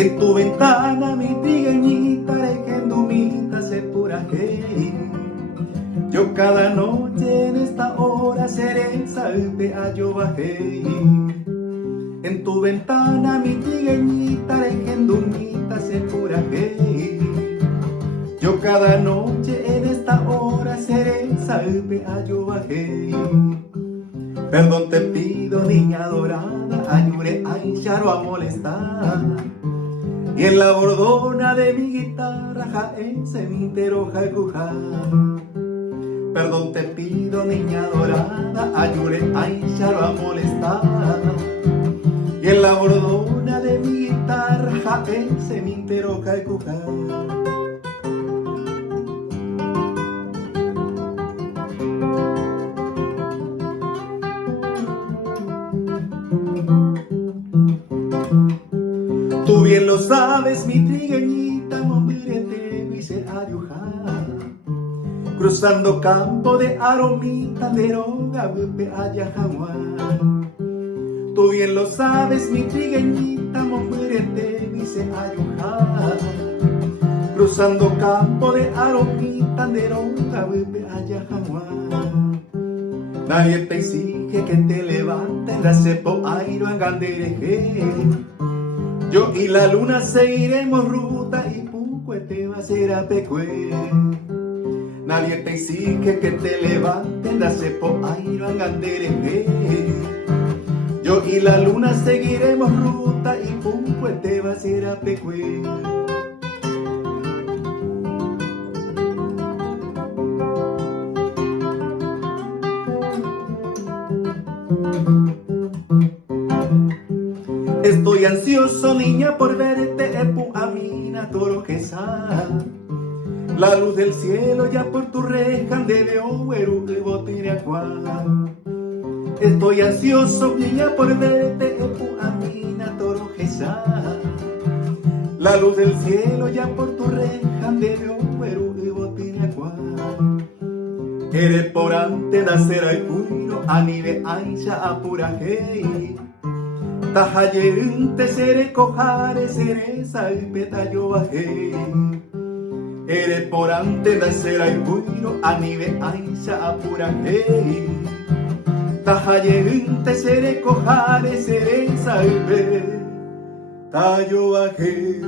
En tu ventana mi trigueñita regendumita se pura hey. Yo cada noche en esta hora seré salve a yo bajé. En tu ventana mi trigueñita regendumita se pura hey. Yo cada noche en esta hora seré salve a yo bajé. Perdón te pido, niña dorada, ayure ay charo a molestar. Y en la bordona de mi guitarra jaén se me interoja el cujar. Perdón te pido, niña dorada, ayure ay charo a molestar. Y en la bordona de mi guitarra jaén se me interoja el cujar. Tú bien lo sabes, mi trigueñita, momirete mi se ayujar. Cruzando campo de aromita, de roga, bupe, ayajamuar. Tú bien lo sabes, mi trigueñita, momirete mi se ayujar. Cruzando campo de aromita, de roga, bupe, ayajamuar. Nadie te exige que te levantes, la cepo airo angandereje. Yo y la luna seguiremos ruta y Pucue te va a ser a Pecue. Nadie te exige que te levantes, la cepo airo angandereje. Yo y la luna seguiremos ruta y Pucue te va a ser a Pecue. Estoy ansioso, niña, por verte, epu amina torojesa. La luz del cielo ya por tu reja debe oweru y botiriacuá. Estoy ansioso, niña, por verte, epu amina torojesa. La luz del cielo ya por tu reja debe oweru y botiriacuá. Eres por ante nacer al puiro, anive aisha apurajei. Tajayeun te seré cojare, seré salpeta yo bajé. Eres por antes de ser ay puiro, anive aisha apurajé. Tajayeun te seré cojare, seré salpeta yo bajé.